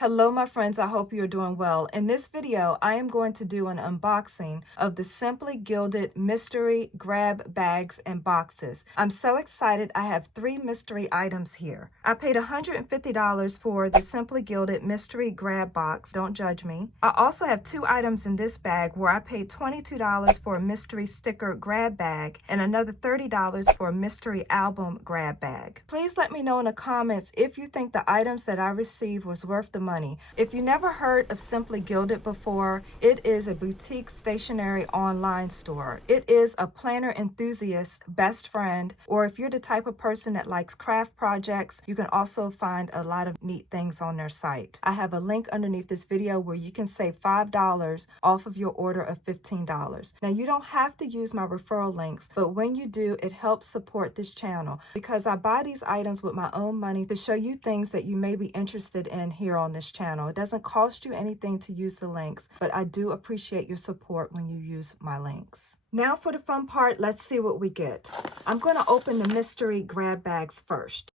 Hello my friends, I hope you're doing well. In this video, I am going to do an unboxing of the Simply Gilded mystery grab bags and boxes. I'm so excited. I have 3 mystery items here. I paid $150 for the Simply Gilded mystery grab box, don't judge me. I also have 2 items in this bag where I paid $22 for a mystery sticker grab bag and another $30 for a mystery album grab bag. Please let me know in the comments if you think the items that I received was worth the money. If you never heard of Simply Gilded before, it is a boutique stationery online store. It is a planner enthusiast best friend, or if you're the type of person that likes craft projects, you can also find a lot of neat things on their site. I have a link underneath this video where you can save $5 off of your order of $15. Now you don't have to use my referral links, but when you do, it helps support this channel because I buy these items with my own money to show you things that you may be interested in here on this channel. It doesn't cost you anything to use the links, but I do appreciate your support when you use my links. Now for the fun part, let's see what we get. I'm going to open the mystery grab bags first.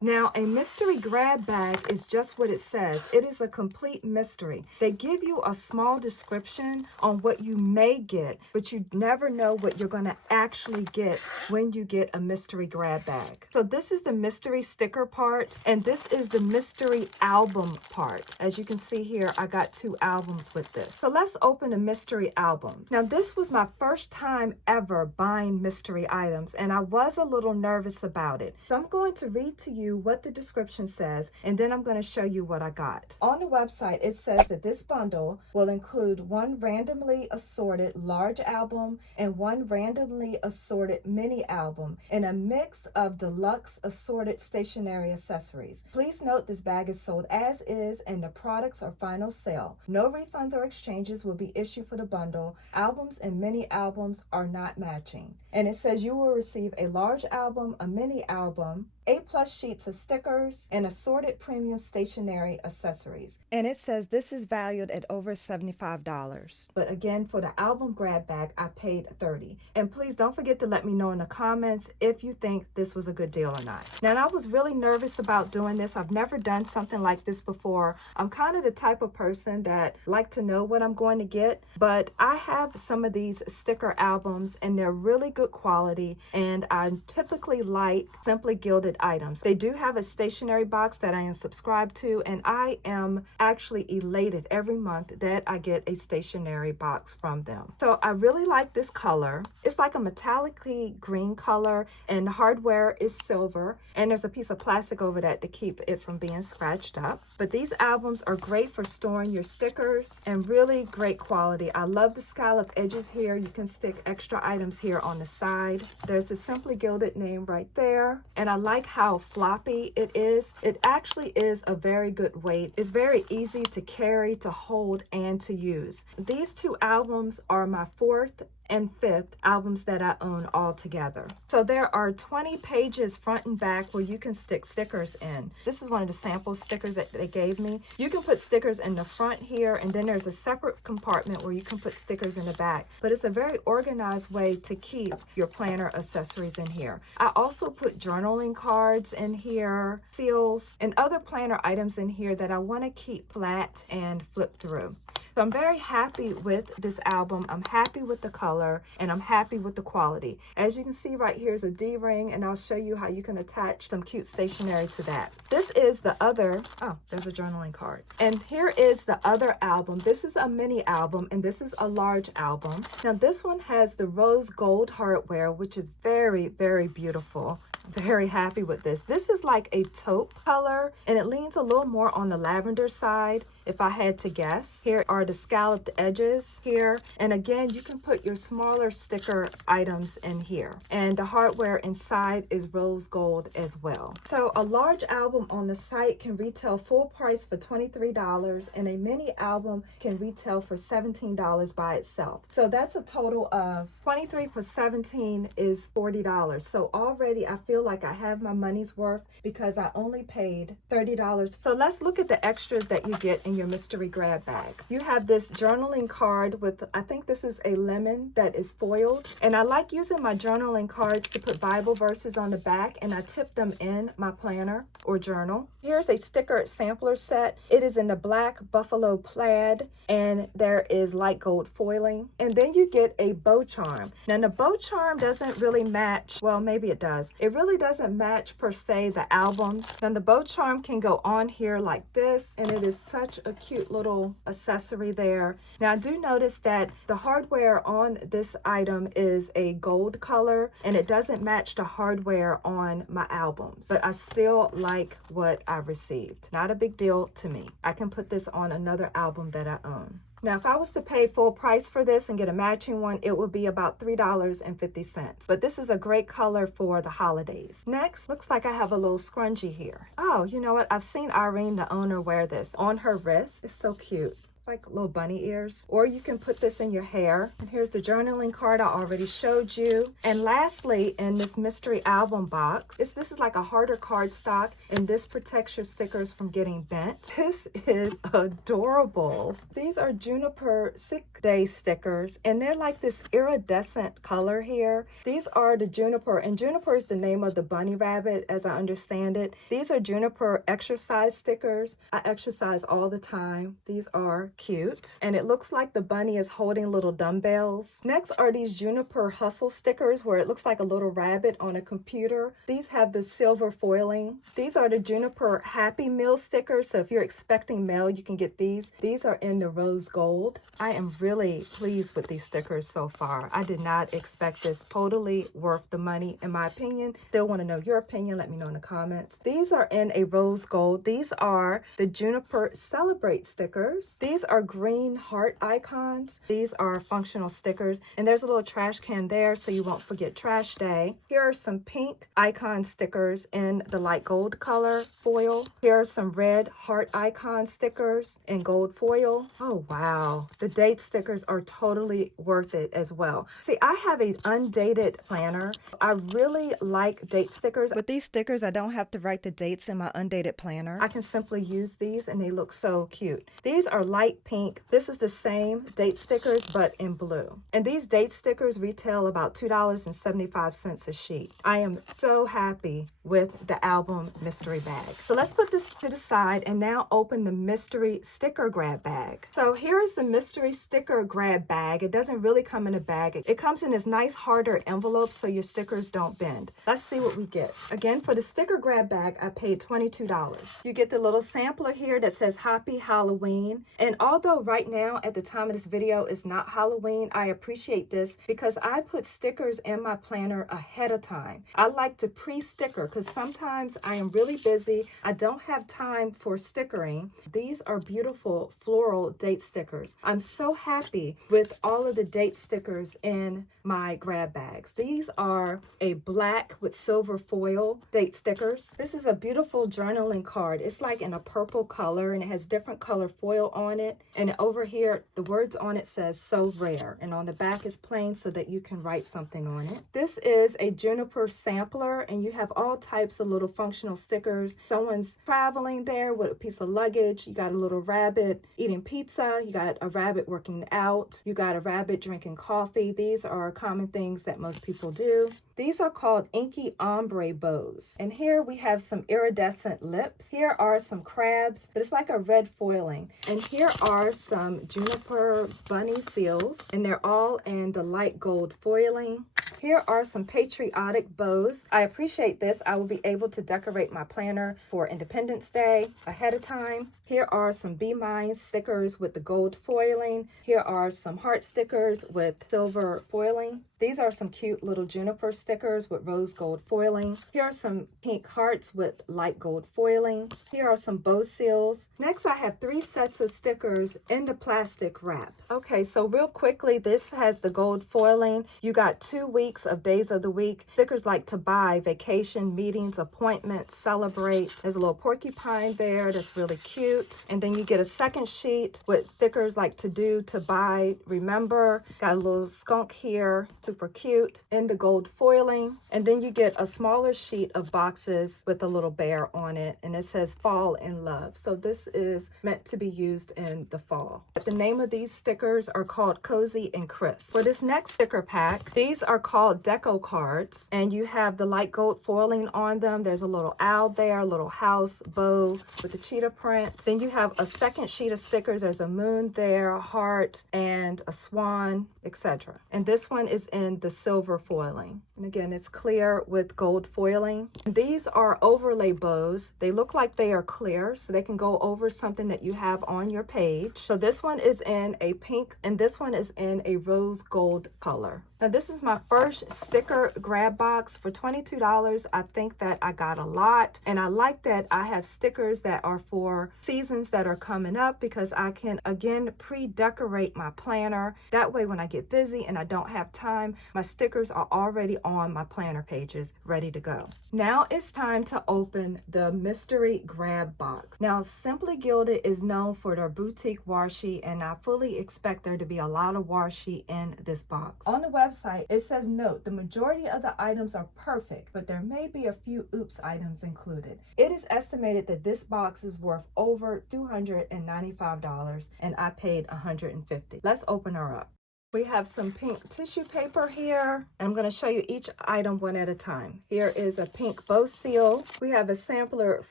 Now, a mystery grab bag is just what it says. It is a complete mystery. They give you a small description on what you may get, but you never know what you're going to actually get when you get a mystery grab bag. So this is the mystery sticker part, and this is the mystery album part. As you can see here, I got 2 albums with this. So let's open the mystery album. Now, this was my first time ever buying mystery items, and I was a little nervous about it. So I'm going to read to you what the description says, and then I'm going to show you what I got. On the website, it says that this bundle will include 1 randomly assorted large album and 1 randomly assorted mini album and a mix of deluxe assorted stationery accessories. Please note this bag is sold as is and the products are final sale. No refunds or exchanges will be issued for the bundle. Albums and mini albums are not matching. And it says you will receive a large album, a mini album, 8+ sheets of stickers, and assorted premium stationery accessories. And it says this is valued at over $75. But again, for the album grab bag, I paid $30. And please don't forget to let me know in the comments if you think this was a good deal or not. Now, I was really nervous about doing this. I've never done something like this before. I'm kind of the type of person that like to know what I'm going to get, but I have some of these sticker albums and they're really good quality, and I typically like Simply Gilded items. They do have a stationery box that I am subscribed to, and I am actually elated every month that I get a stationery box from them. So I really like this color. It's like a metallic green color, and the hardware is silver, and there's a piece of plastic over that to keep it from being scratched up. But these albums are great for storing your stickers and really great quality. I love the scallop edges here. You can stick extra items here on the side. There's the Simply Gilded name right there, and I like how floppy it is. It actually is a very good weight. It's very easy to carry, to hold, and to use. These 2 albums are my 4th and 5th albums that I own all together. So there are 20 pages front and back where you can stick stickers in. This is one of the sample stickers that they gave me. You can put stickers in the front here, and then there's a separate compartment where you can put stickers in the back. But it's a very organized way to keep your planner accessories in here. I also put journaling cards in here, seals, and other planner items in here that I want to keep flat and flip through. So I'm very happy with this album. I'm happy with the color, and I'm happy with the quality. As you can see right here is a D-ring, and I'll show you how you can attach some cute stationery to that. This is the other, oh, there's a journaling card. And here is the other album. This is a mini album, and this is a large album. Now this one has the rose gold hardware, which is very, very beautiful. Very happy with this. This is like a taupe color, and it leans a little more on the lavender side if I had to guess. Here are the scalloped edges here, and again you can put your smaller sticker items in here, and the hardware inside is rose gold as well. So a large album on the site can retail full price for $23, and a mini album can retail for $17 by itself. So that's a total of 23 plus 17 is $40. So already I feel feel like I have my money's worth because I only paid $30. So let's look at the extras that you get in your mystery grab bag. You have this journaling card with, I think this is a lemon that is foiled. And I like using my journaling cards to put Bible verses on the back, and I tip them in my planner or journal. Here's a sticker sampler set. It is in the black buffalo plaid, and there is light gold foiling. And then you get a bow charm. Now the bow charm doesn't really match, well, maybe it does. It really doesn't match per se the albums. And the bow charm can go on here like this, and it is such a cute little accessory there. Now I do notice that the hardware on this item is a gold color, and it doesn't match the hardware on my albums, but I still like what I received. Not a big deal to me. I can put this on another album that I own. Now, if I was to pay full price for this and get a matching one, it would be about $3.50. But this is a great color for the holidays. Next, looks like I have a little scrunchie here. Oh, you know what? I've seen Irene, the owner, wear this on her wrist. It's so cute. It's like little bunny ears. Or you can put this in your hair. And here's the journaling card I already showed you. And lastly, in this mystery album box, this is like a harder cardstock, and this protects your stickers from getting bent. This is adorable. These are Juniper Sick Day stickers, and they're like this iridescent color here. These are the Juniper, and Juniper is the name of the bunny rabbit, as I understand it. These are Juniper exercise stickers. I exercise all the time. These are cute, and it looks like the bunny is holding little dumbbells. Next are these Juniper Hustle stickers, where it looks like a little rabbit on a computer. These have the silver foiling. These are the Juniper Happy Meal stickers, so if you're expecting mail, you can get these. These are in the rose gold. I am really pleased with these stickers so far. I did not expect this. Totally worth the money, in my opinion. Still want to know your opinion. Let me know in the comments. These are in a rose gold. These are the Juniper Celebrate stickers. These are green heart icons. These are functional stickers, and there's a little trash can there so you won't forget trash day. Here are some pink icon stickers in the light gold color foil. Here are some red heart icon stickers in gold foil. Oh wow, the date stickers are totally worth it as well. See, I have an undated planner. I really like date stickers. With these stickers, I don't have to write the dates in my undated planner. I can simply use these, and they look so cute. These are light pink. This is the same date stickers, but in blue. And these date stickers retail about $2.75 a sheet. I am so happy with the album mystery bag. So let's put this to the side and now open the mystery sticker grab bag. So here is the mystery sticker grab bag. It doesn't really come in a bag. It comes in this nice harder envelope so your stickers don't bend. Let's see what we get. Again, for the sticker grab bag, I paid $22. You get the little sampler here that says Happy Halloween. And although right now at the time of this video it's not Halloween, I appreciate this because I put stickers in my planner ahead of time. I like to pre-sticker because sometimes I am really busy. I don't have time for stickering. These are beautiful floral date stickers. I'm so happy with all of the date stickers in my grab bags. These are a black with silver foil date stickers. This is a beautiful journaling card. It's like in a purple color, and it has different color foil on it. And over here, the words on it says so rare, and on the back is plain so that you can write something on it. This is a Juniper sampler, and you have all types of little functional stickers. Someone's traveling there with a piece of luggage. You got a little rabbit eating pizza. You got a rabbit working out. You got a rabbit drinking coffee. These are common things that most people do. These are called inky ombre bows. And here we have some iridescent lips. Here are some crabs, but it's like a red foiling. And here are some Juniper bunny seals, and they're all in the light gold foiling. Here are some patriotic bows. I appreciate this. I will be able to decorate my planner for Independence Day ahead of time. Here are some Be Mine stickers with the gold foiling. Here are some heart stickers with silver foiling. These are some cute little Juniper stickers with rose gold foiling. Here are some pink hearts with light gold foiling. Here are some bow seals. Next, I have 3 sets of stickers in the plastic wrap. Okay, so real quickly, this has the gold foiling. You got 2 weeks of days of the week. Stickers like to buy, vacation, meetings, appointments, celebrate. There's a little porcupine there that's really cute. And then you get a second sheet with stickers like to do, to buy, remember. Got a little skunk here. Super cute in the gold foiling. And then you get a smaller sheet of boxes with a little bear on it, and it says Fall in Love. So this is meant to be used in the fall. But the name of these stickers are called Cozy and Crisp. For this next sticker pack, these are called deco cards, and you have the light gold foiling on them. There's a little owl there, a little house, bow with the cheetah print. Then you have a second sheet of stickers. There's a moon there, a heart, and a swan, etc. And this one is in the silver foiling. And again, it's clear with gold foiling. And these are overlay bows. They look like they are clear, so they can go over something that you have on your page. So this one is in a pink, and this one is in a rose gold color. Now this is my first sticker grab box for $22. I think that I got a lot, and I like that I have stickers that are for seasons that are coming up, because I can again pre-decorate my planner. That way when I get busy and I don't have time, my stickers are already on my planner pages ready to go. Now it's time to open the mystery grab box. Now Simply Gilded is known for their boutique washi, and I fully expect there to be a lot of washi in this box. On the website, it says, note, the majority of the items are perfect, but there may be a few oops items included. It is estimated that this box is worth over $295, and I paid $150. Let's open her up. We have some pink tissue paper here. I'm going to show you each item one at a time. Here is a pink bow seal. We have a sampler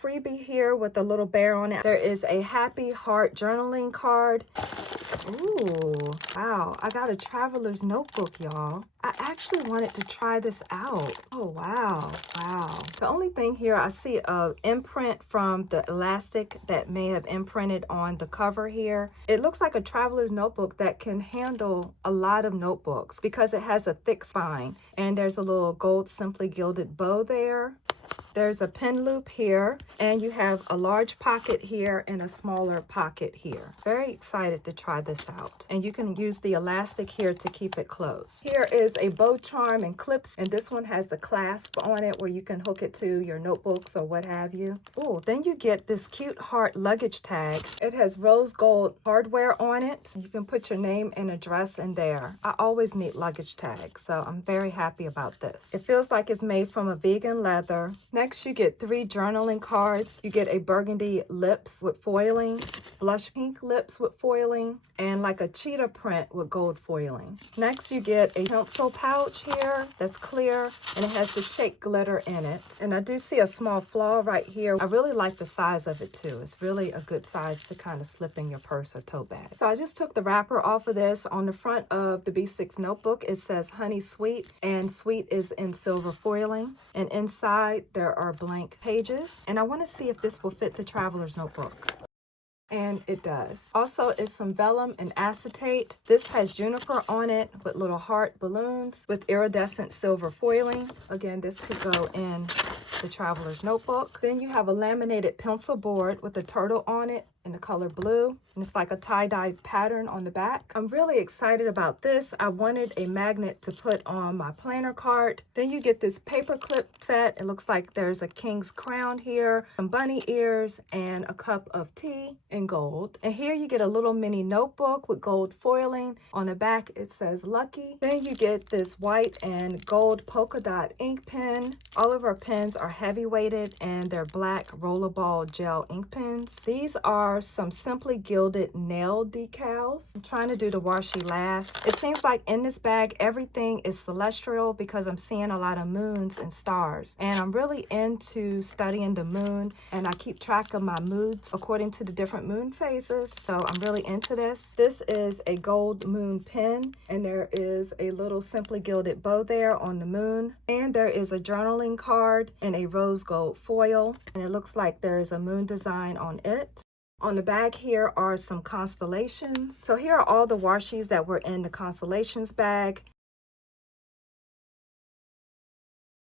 freebie here with a little bear on it. There is a happy heart journaling card. Ooh, wow. I got a traveler's notebook, y'all. I actually wanted to try this out. Oh, wow. Wow. The only thing here, I see a imprint from the elastic that may have imprinted on the cover here. It looks like a traveler's notebook that can handle a lot of notebooks because it has a thick spine. And there's a little gold Simply Gilded bow there. There's a pen loop here, and you have a large pocket here and a smaller pocket here. Very excited to try this out. And you can use the elastic here to keep it closed. Here is a bow charm and clips, and this one has the clasp on it where you can hook it to your notebooks or what have you. Oh, then you get this cute heart luggage tag. It has rose gold hardware on it. You can put your name and address in there. I always need luggage tags, so I'm very happy about this. It feels like it's made from a vegan leather. Next, you get 3 journaling cards. You get a burgundy lips with foiling, blush pink lips with foiling, and like a cheetah print with gold foiling. Next, you get a pencil pouch here that's clear, and it has the shake glitter in it. And I do see a small flaw right here. I really like the size of it too. It's really a good size to kind of slip in your purse or tote bag. So I just took the wrapper off of this. On the front of the B6 notebook, it says Honey Sweet, and sweet is in silver foiling. And inside, there are blank pages, and I want to see if this will fit the traveler's notebook. And it does. Also, is some vellum and acetate. This has juniper on it with little heart balloons with iridescent silver foiling. Again, this could go in the traveler's notebook. Then you have a laminated pencil board with a turtle on it in the color blue, and it's like a tie-dye pattern on the back. I'm really excited about this. I wanted a magnet to put on my planner card. Then you get this paper clip set. It looks like there's a king's crown here, some bunny ears, and a cup of tea in gold. And here you get a little mini notebook with gold foiling. On the back, it says Lucky. Then you get this white and gold polka dot ink pen. All of our pens are heavy weighted, and they're black rollerball gel ink pens. These are some Simply Gilded nail decals. I'm trying to do the washi last. It seems like in this bag, everything is celestial because I'm seeing a lot of moons and stars. And I'm really into studying the moon, and I keep track of my moods according to the different moon phases. So I'm really into this. This is a gold moon pen, and there is a little Simply Gilded bow there on the moon. And there is a journaling card in a rose gold foil, and it looks like there is a moon design on it. On the back here are some constellations. So here are all the washis that were in the constellations bag.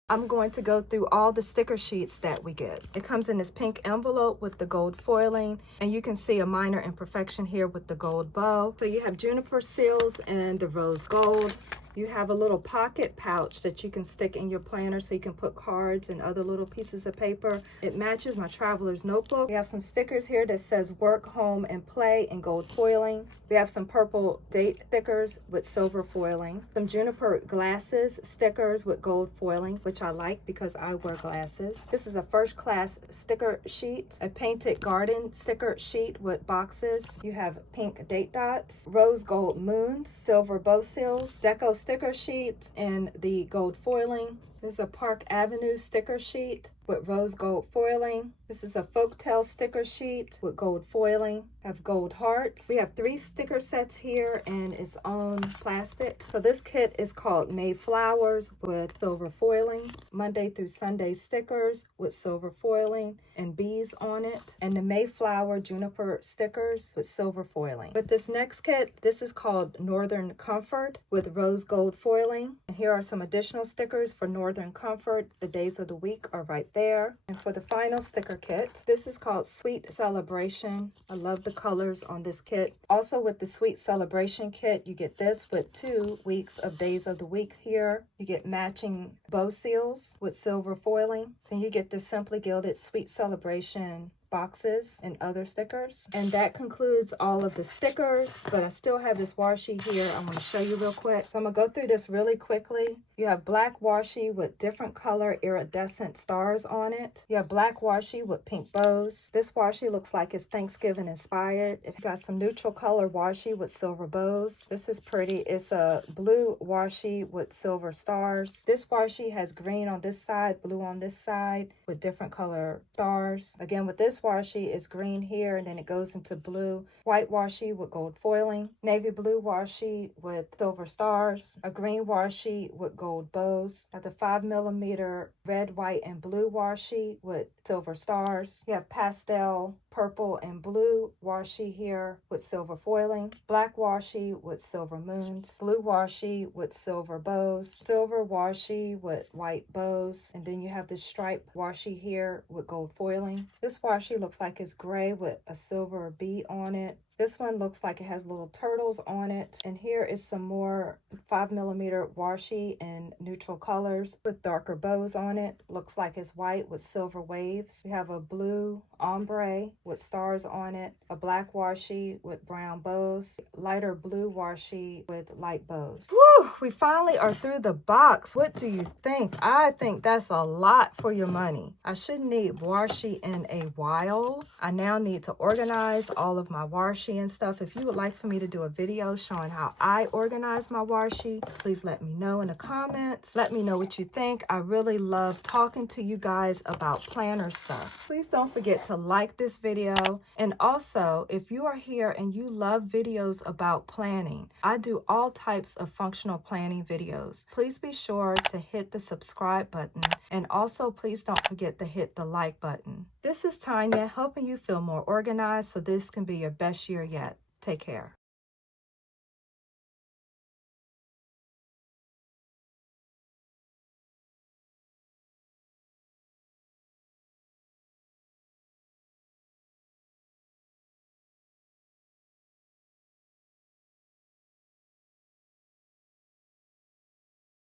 I'm going to go through all the sticker sheets that we get. It comes in this pink envelope with the gold foiling, and you can see a minor imperfection here with the gold bow. So you have juniper seals and the rose gold. You have a little pocket pouch that you can stick in your planner so you can put cards and other little pieces of paper. It matches my traveler's notebook. We have some stickers here that says work, home, and play in gold foiling. We have some purple date stickers with silver foiling. Some juniper glasses stickers with gold foiling, which I like because I wear glasses. This is a first class sticker sheet, a painted garden sticker sheet with boxes. You have pink date dots, rose gold moons, silver bow seals, deco sticker sheet, and the gold foiling. There's a Park Avenue sticker sheet with rose gold foiling. This is a folktale sticker sheet with gold foiling. Have gold hearts. We have 3 sticker sets here and it's on plastic. So this kit is called Mayflowers with silver foiling. Monday through Sunday stickers with silver foiling and bees on it. And the Mayflower juniper stickers with silver foiling. With this next kit, this is called Northern Comfort with rose gold foiling. And here are some additional stickers for Northern Comfort. The days of the week are right there. And for the final sticker kit, this is called Sweet Celebration. I love the colors on this kit. Also with the Sweet Celebration kit, you get this with 2 weeks of days of the week here. You get matching bow seals with silver foiling. Then you get the Simply Gilded Sweet Celebration boxes and other stickers. And that concludes all of the stickers, but I still have this washi here I'm going to show you real quick. So I'm going to go through this really quickly. You have black washi with different color iridescent stars on it. You have black washi with pink bows. This washi looks like it's Thanksgiving inspired. It got some neutral color washi with silver bows. This is pretty. It's a blue washi with silver stars. This washi has green on this side, blue on this side with different color stars. Again, with this washi is green here and then it goes into blue. White washi with gold foiling. Navy blue washi with silver stars. A green washi with gold bows. Have the 5mm red, white, and blue washi with silver stars. You have pastel purple and blue washi here with silver foiling. Black washi with silver moons. Blue washi with silver bows. Silver washi with white bows. And then you have this striped washi here with gold foiling. This washi looks like it's gray with a silver bee on it. This one looks like it has little turtles on it. And here is some more 5mm washi in neutral colors with darker bows on it. Looks like it's white with silver waves. We have a blue ombre with stars on it. A black washi with brown bows. Lighter blue washi with light bows. Woo! We finally are through the box. What do you think? I think that's a lot for your money. I shouldn't need washi in a while. I now need to organize all of my washi and stuff. If you would like for me to do a video showing how I organize my washi, please let me know in the comments. Let me know what you think. I really love talking to you guys about planner stuff. Please don't forget to like this video. And also, if you are here and you love videos about planning, I do all types of functional planning videos. Please be sure to hit the subscribe button. And also, please don't forget to hit the like button. This is Tonya, helping you feel more organized so this can be your best year yet. Take care.